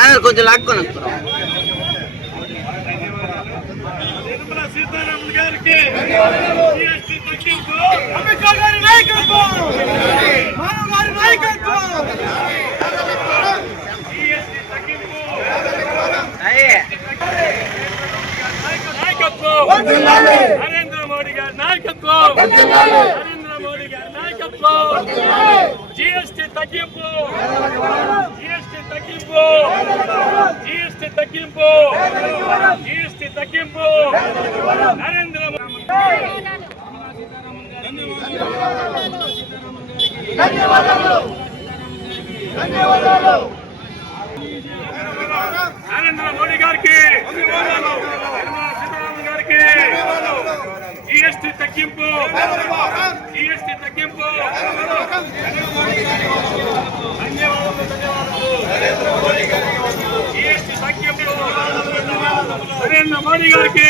Banner కొంచెం లాక్కొని వస్తున్నాం. నిర్మలా సీతారామన్ గారికి జీఎస్టీ తగ్గింపు, అమిత్ షా గారి నాయకత్వం, మానవ్ గారి నాయకత్వం, జీఎస్టీ తగ్గింపు నాయకత్వం, నరేంద్ర మోడీ గారి నాయకత్వం, నరేంద్ర మోడీ గారి నాయకత్వం, జీఎస్టీ తగ్గింపు, జీఎస్టీ తగ్గింపు, జీఎస్టీ తగ్గింపు, జీఎస్టీ తగ్గింపు, నరేంద్ర మోడీ. నరేంద్ర మోడీ గారికి, నిర్మలా సీతారామన్ గారికి జీఎస్టీ తగ్గింపు, జీఎస్టీ తగ్గింపు, జీఎస్టీ తగ్గింపు, నరేంద్ర మోడీ గారికి